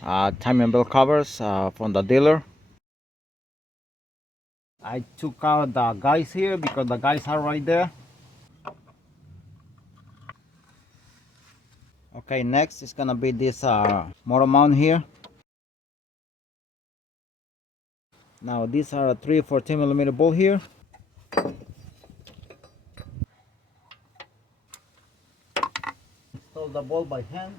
timing belt covers from the dealer. I took out the guys here because the guys are right there. Okay, next is gonna be this motor mount here. Now these are a 314mm bolt here. Install the bolt by hand.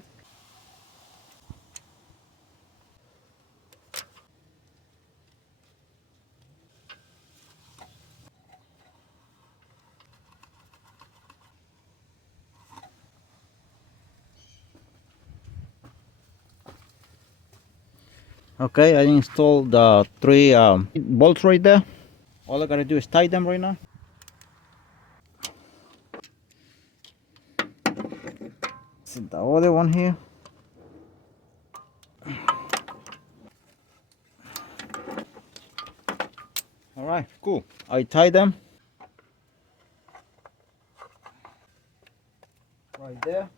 Okay, I installed the three bolts right there. All I gotta do is tie them right now. See the other one here. All right, cool. I tie them right there.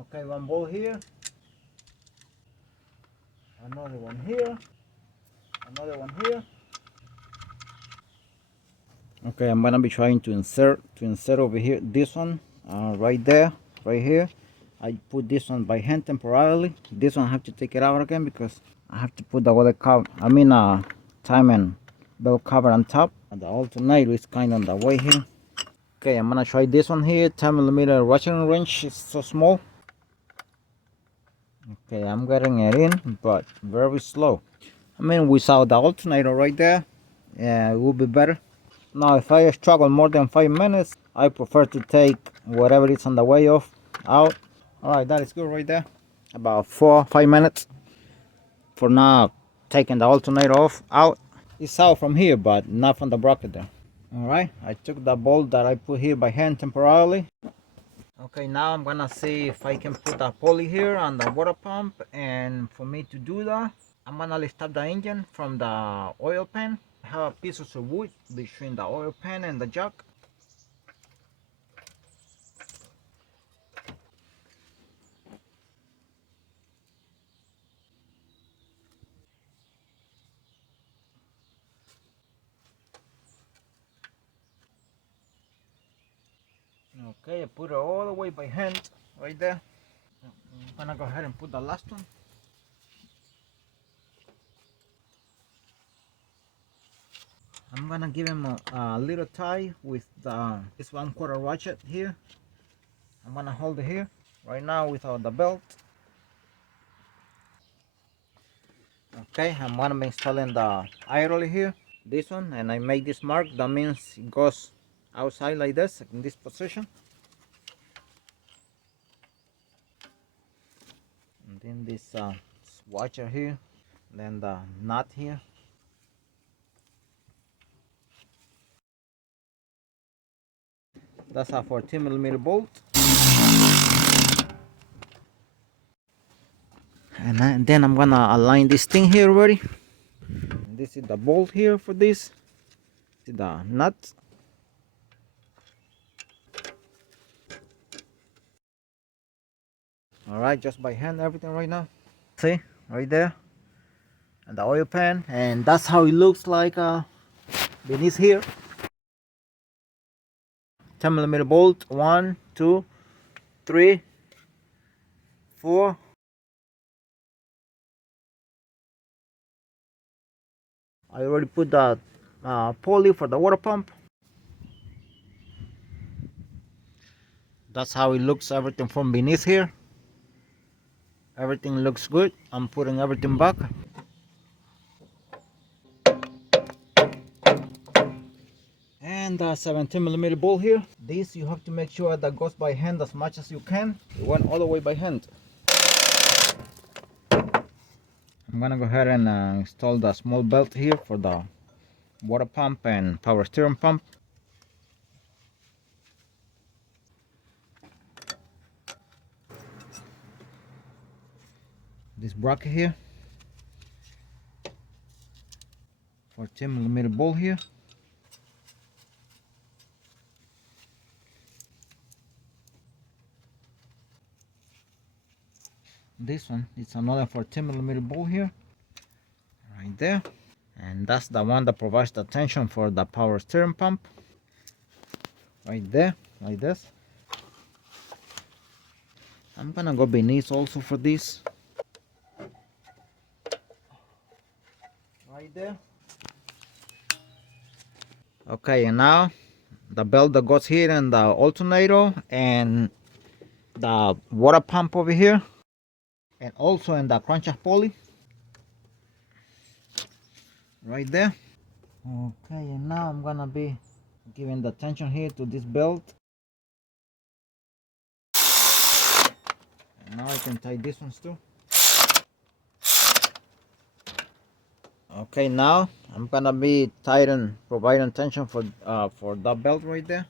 Okay, one bolt here, another one here, another one here. Okay, I'm gonna be trying to insert over here this one right there, right here. I put this one by hand temporarily. This one I have to take it out again because I have to put the other cover. Time and belt cover on top. And the alternator is kind of on the way here. Okay, I'm gonna try this one here. 10mm ratcheting wrench is so small. Okay, I'm getting it in, but very slow. I mean, we saw the alternator right there. Yeah, it will be better. Now, if I struggle more than 5 minutes, I prefer to take whatever is on the way off out. All right, that is good right there. About 4-5 minutes for now taking the alternator off out. It's out from here, but not from the bracket there. All right, I took the bolt that I put here by hand temporarily. Okay, now I'm gonna see if I can put a pulley here on the water pump, and for me to do that, I'm gonna lift up the engine from the oil pan. I have a piece of wood between the oil pan and the jug. Okay, I put it all the way by hand right there. I'm gonna go ahead and put the last one. I'm gonna give him a little tie with this 1/4 ratchet here. I'm gonna hold it here right now without the belt. Okay, I'm gonna be installing the idler here, this one, and I make this mark. That means it goes outside like this in this position. And then this washer here, then the nut here. That's a 14mm bolt. And then I'm gonna align this thing here already. And this is the bolt here for this. This is the nut. All right, just by hand everything right now. See, right there, and the oil pan, and that's how it looks like beneath here. 10mm bolt. 1, 2, 3, 4. I already put the pulley for the water pump. That's how it looks, everything from beneath here. Everything looks good. I'm putting everything back. And the 17mm bolt here. This you have to make sure that goes by hand as much as you can. It went all the way by hand. I'm gonna go ahead and install the small belt here for the water pump and power steering pump. This bracket here, 14mm bolt here. This one is another 14mm bolt here, right there. And that's the one that provides the tension for the power steering pump, right there, like this. I'm gonna go beneath also for this, right there. Okay, and now the belt that goes here and the alternator and the water pump over here, and also in the crankshaft pulley, right there. Okay, and now I'm gonna be giving the tension here to this belt. And now I can tie these ones too. Okay, now I'm gonna be providing tension for that belt right there.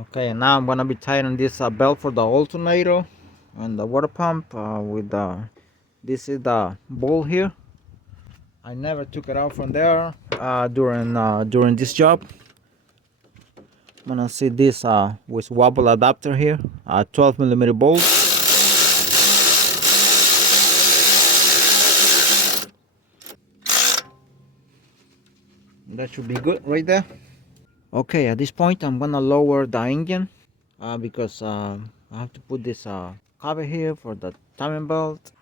Okay, and now I'm gonna be tightening this belt for the alternator and the water pump with the. This is the bolt here. I never took it out from there during this job. I'm gonna see this with wobble adapter here, 12mm bolt. That should be good right there. Okay, at this point I'm gonna lower the engine because I have to put this cover here for the timing belt.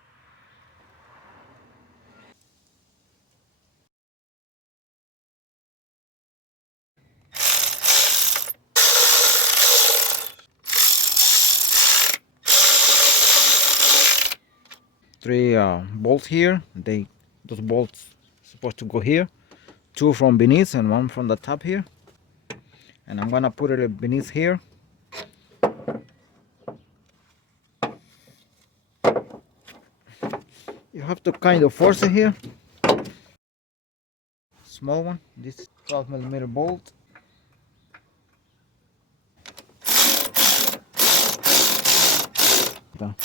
Three bolts here. Those bolts supposed to go here. Two from beneath and one from the top here. And I'm gonna put it beneath here. You have to kind of force it here. Small one. This 12mm bolt. Right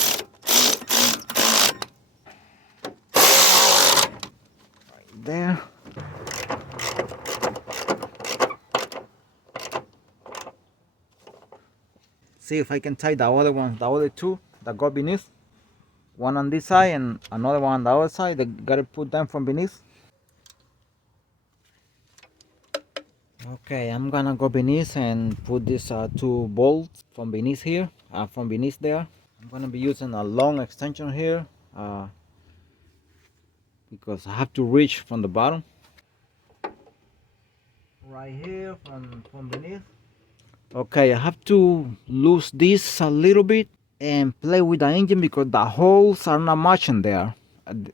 there. See if I can tie the other two that go beneath. One on this side and another one on the other side. I gotta put them from beneath. Okay, I'm gonna go beneath and put these two bolts from beneath here, from beneath there. I'm gonna be using a long extension here because I have to reach from the bottom. Right here from beneath. Okay, I have to loose this a little bit and play with the engine because the holes are not matching there.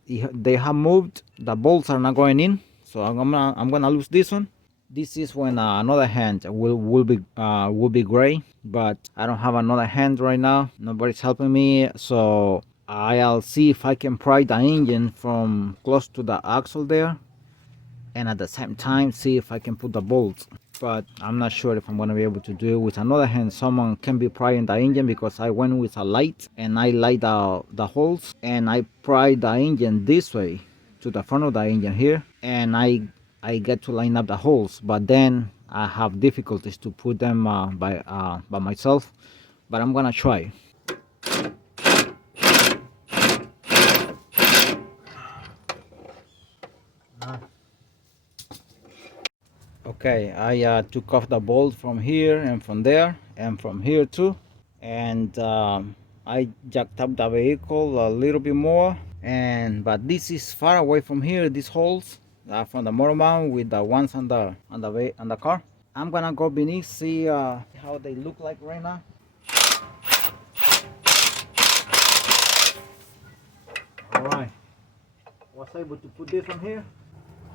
They have moved. The bolts are not going in, so I'm gonna lose this one. This is when another hand will be gray, but I don't have another hand right now. Nobody's helping me, so I'll see if I can pry the engine from close to the axle there, and at the same time see if I can put the bolts. But I'm not sure if I'm gonna be able to do it with another hand. Someone can be prying the engine because I went with a light and I light the holes and I pry the engine this way to the front of the engine here, and I get to line up the holes, but then I have difficulties to put them by myself. But I'm gonna try. Okay, I took off the bolt from here and from there and from here too, and I jacked up the vehicle a little bit more. But this is far away from here. These holes from the motor mount with the ones on the car. I'm gonna go beneath, see how they look like right now. All right, was able to put this one here.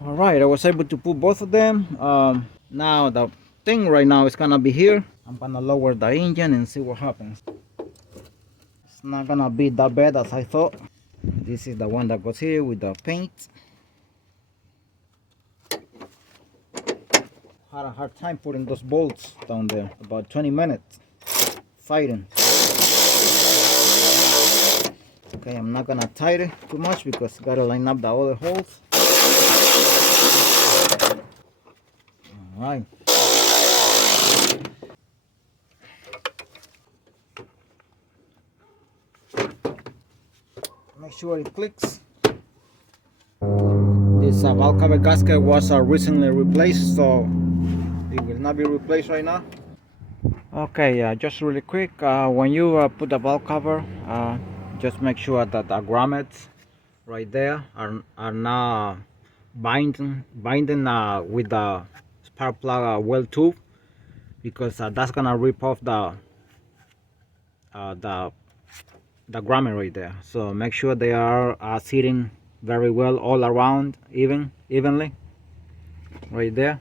All right, I was able to put both of them. Now the thing right now is gonna be here. I'm gonna lower the engine and see what happens. It's not gonna be that bad as I thought. This is the one that goes here with the paint. Had a hard time putting those bolts down there. About 20 minutes fighting. Okay, I'm not gonna tighten it too much because gotta line up the other holes. All right. sure it clicks. This valve cover gasket was recently replaced, so it will not be replaced right now. Okay, just really quick, when you put the valve cover, just make sure that the grommets right there are not binding with the spark plug well tube, because that's gonna rip off the uh, the the grommet right there. So make sure they are sitting very well all around, evenly right there.